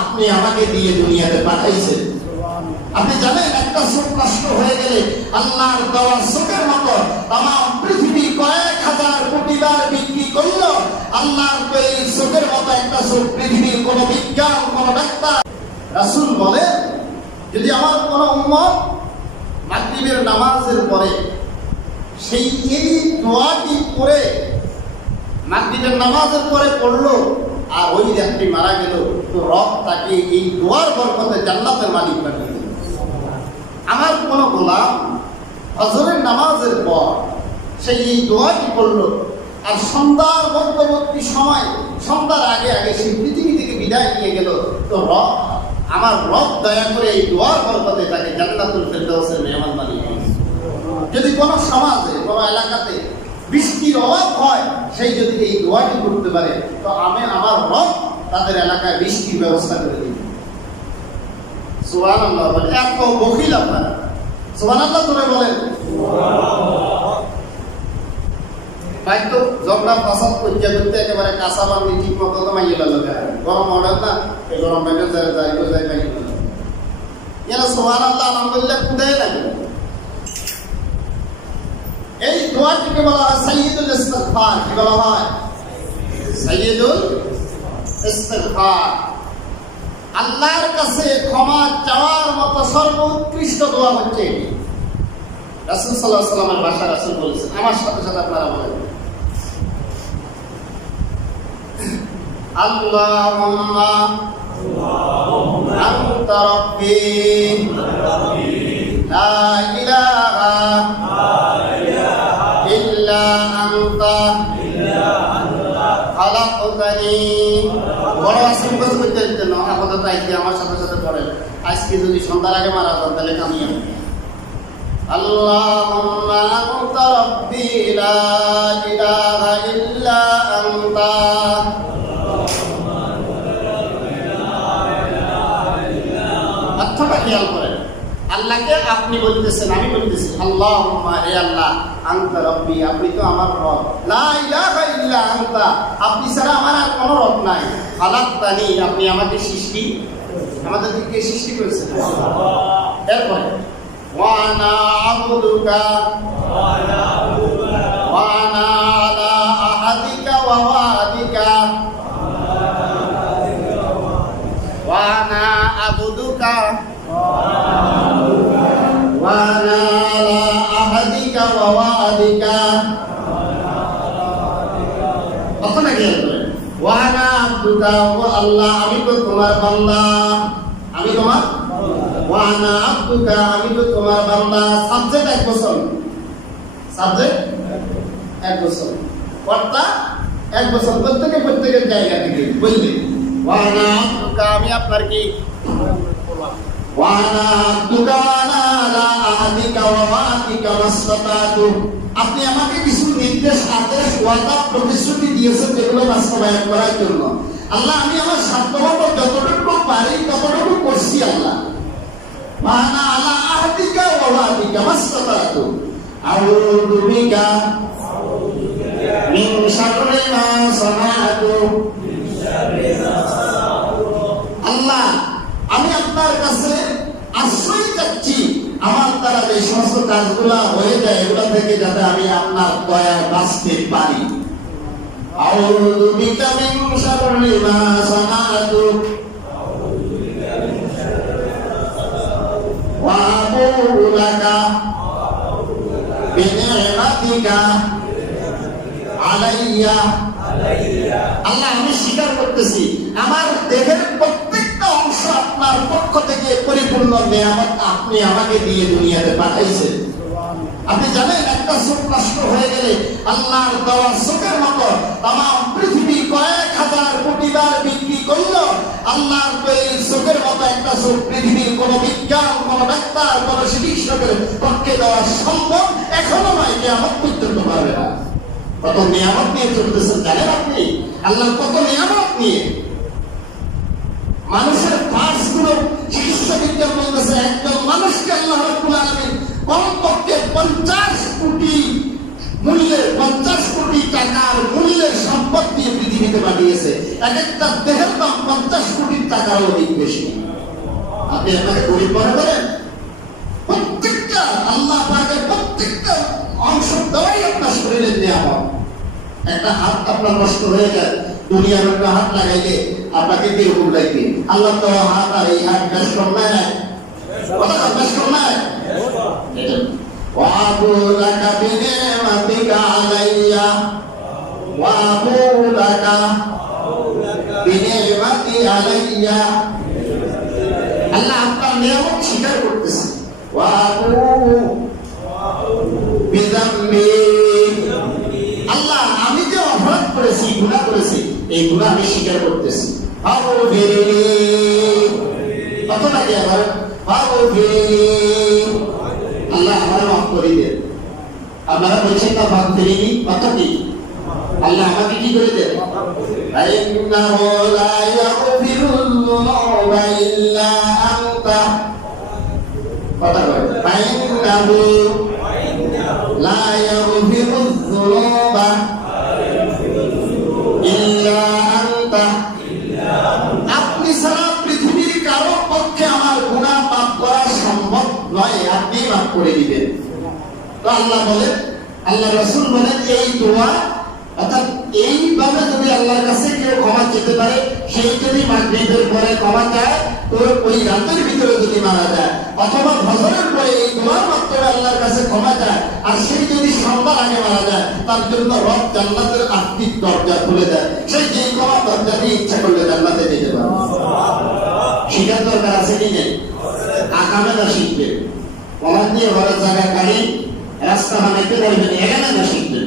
আপনি আমাকে দিয়ে দুনিয়াতে পাঠাইছেন। আপনি জানেন, একটা চোখ নষ্ট হয়ে গেলে আল্লাহর দেওয়া চোখের মতো তাম পৃথিবী কয়েক হাজার কোটি বার বিক্রি করল আল্লাহর তো এই চোখের মতো একটা চোখ পৃথিবীর কোন বিজ্ঞান, কোন ডাক্তার, রাসূল বলে, যদি আমার কোন উম্মত মাগরিবের নামাজের পরে সেই এই দোয়াটি করে মাগরিবের নামাজের পরে পড়ল আর ওই ব্যক্তি মারা গেল, তো রব তাকে এই দোয়ার বরকতে জান্নাতের মালিক বানিয়ে দিল। আমার কোনো গোলাম হজরের নামাজের পর সে এই দোয়াটি পড়ল আর সন্ধ্যার মধ্যবর্তী সময়, সন্ধ্যার আগে আগে সেই পৃথিবী থেকে বিদায় নিয়ে গেল। তো রব, আমার রব দয়া করে এই দোয়ার বরকতে তাকে জান্নাতুল ফেরদাউসের মেহমান বানিয়ে যদি কোনো সমাজে, কোনো এলাকাতে বৃষ্টির অভাব হয় সেই যদি এই দোয়াটি করতে পারে, তো আমি আমার রব তাদের এলাকায় বৃষ্টির ব্যবস্থা করে দিই। সুবান আল্লাহ বলে, এত বকিল আপনারা। সুবান আল্লাহ বলেন। তাই তো ঝগড়া, ফাসাদ করতে একেবারে কাঁচা বান্ধি ঠিক মতো তো মাইয়ে গরম অর্ডার না? গরম বাইরে যায় যায় যায় মাইয়ে গেল এরা সুবান আল্লাহ আলহামদুলিল্লাহ লাগে। এই দোয়াটিকে বলা হয় সাইয়্যিদুল ইস্তিগফার, কি বলা হয়? সাইয়্যিদুল ইস্তিগফার। আল্লাহর কাছে ক্ষমা চাওয়ার মতো সর্বোৎকৃষ্ট দোয়া হচ্ছে। রাসূল আলাইহি সাল্লামের ভাষা রাসূল বলেছেন, আমার সাথে সাথে আপনারা বলেন। আল্লাহুম্মা আনতা রাব্বি, লা ইলাহা ইল্লা আনতা খালাকতানি বড় আসিম কাছে করতে দিতে না আপাতত আজকে আমার সাথে সাথে পড়েন আজকে যদি সন্ধ্যার আগে মারা যান তাহলে কামিয়ে اللهم أنت ربي لا إله إلا أنت অর্থটা খেয়াল করেন আল্লাহকে আপনি বলতেছেন আমি বলতেছি আল্লাহ হে আল্লাহ আন্তা রব্বি আপনি তো আমার রব। লা ইলাহা ইল্লা আনতা আপনি ছাড়া আমার আর কোনো রব নাই। খালাক্তানি আপনি আমাকে সৃষ্টি আমাদের কে সৃষ্টি করেছেন এরপরে ওয়ানা আবুদুকা ওয়ানা আলা আহাদিকা ওয়া আল্লাহ, আমি তো তোমার বান্দা। আমি তোমার ওয়ানা আব্দুকা, আমি তো তোমার বান্দা। সাবজেক্ট এক বছর। সাবজেক্ট এক বছর। কর্তা এক বছর। প্রত্যেকে প্রত্যেকের জায়গা থেকে, বুঝলি? ওয়ানা আব্দুকা, আমি আপনার কি? ওয়ানা আব্দুকা ওয়ানা আলা আহাদিকা ওয়া ওয়াদিকা মাসতাতু আপনি আমাকে কিছু নির্দেশ, আদেশ, ওয়াদা, প্রতিশ্রুতি দিয়েছেন যেগুলো বাস্তবায়ন করার জন্য। আল্লাহ, আমি আমার সাধ্যমতো যতটুকু পারি, ততটুকু করছি আল্লাহ। ওয়ানা আলা আহাদিকা ওয়া ওয়াদিকা মাসতাতু আউযু বিকা মিন শাররি মা সানাতু আল্লাহ, আমি আপনার কাছে আশ্রয় চাচ্ছি। আমার দ্বারা যে সমস্ত কাজগুলা হয়ে যায়, এগুলা থেকে যাতে আমি আপনার দয়ায় বাঁচতে পারি। বিকা মিন শাররি মা সানাতু ওয়া আবুউ লাকা বিনি'মাতিকা আলাইয়া। আল্লাহ, আমি স্বীকার করতেছি, আমার দেহের প্রত্যেকটা অংশ আপনার পক্ষ থেকে পরিপূর্ণ নিয়ামত আপনি আমাকে দিয়ে দুনিয়াতে পাঠাইছেন। আপনি জানেন, একটা চোখ নষ্ট হয়ে গেলে আল্লাহর দেওয়া চোখের মতো তাম পৃথিবী কয়েক হাজার কোটি বার বিক্রি করল আল্লাহর তো এই চোখের মতো একটা চোখ পৃথিবীর কোন বিজ্ঞান, কোন ডাক্তার, কোন চিকিৎসকের পক্ষে দেওয়া সম্ভব এখনও নয় নিয়ামত পর্যন্ত পারবে না। কত নিয়ামত নিয়ে চলতেছেন জানেন আপনি? আল্লাহর কত নিয়ামত নিয়ে? মানুষের পার্টসগুলো চিকিৎসা বিজ্ঞান বলতেছে, একজন মানুষকে আল্লাহ রাব্বুল আলামিন কমপক্ষে পঞ্চাশ কোটি মূল্যের পঞ্চাশ কোটি টাকার মূল্যের সম্পদ দিয়ে পৃথিবী দিতে পাঠিয়েছে এক একটা দেহের দাম পঞ্চাশ কোটি টাকারও অধিক বেশি আপনি আপনাকে গরিব মনে করেন প্রত্যেকটা আল্লাহ পাকের প্রত্যেকটা অংশ দেওয়াই আপনার শরীরের নিয়ামত একটা হাত আপনার নষ্ট হয়ে যায় দুনিয়ার অন্য হাত লাগাইলে আপনাকে কিরকম লাগবে আল্লাহ তো হাত আর এই হাত বেশ কম নাই কথা কন, বেশ কম নাই এটা وأبو لك بنعمتك علي وأبو বিনিয়ামাতি আলাইয়া আল্লাহ আপনার নিয়ামত স্বীকার করতেছে আল্লাহ আমি যে অপরাধ করেছি গুণা করেছি এই গুণা আমি স্বীকার করতেছি কত লাগে আবার আল্লাহ আমার মাফ করি দেন আপনারা বলছেন না মাফ করিনি কত কি আল্লাহ আমাকে কি করে দেন فإنه لا يغفر الذنوب إلا أنت কথা কয় فإنه لا يغفر الذنوب إلا أنت আপনি ছাড়া পৃথিবীর কারো পক্ষে আমার গুনাহ মাফ করা সম্ভব নয় আপনি মাফ করে দিবেন তো আল্লাহ বলেন আল্লাহ রসুল বলেন এই দোয়া অর্থাৎ এইভাবে যদি আল্লাহর কাছে কেউ ক্ষমা চেতে পারে, সেই যদি মাগরিবের পরে ক্ষমা চায় ওই রাতের ভিতরে যদি মারা যায়, অথবা ফজরের পরে এই দোয়ার মাধ্যমে আল্লাহর কাছে ক্ষমা চায়, আর সেই যদি সন্ধ্যার আগে মারা যায়, তার জন্য রব জান্নাতের আত্মিক দরজা খুলে দেয়। সেই যে ক্ষমা দরজা দিয়ে ইচ্ছা করলে জান্নাতে যেতে পারে। শিখার দরকার আছে কি নেই? আকামে না শিখবে। কমান দিয়ে ঘরের জায়গায় গাড়ি, রাস্তা বানাইতে পারবেন এখানে না শিখবেন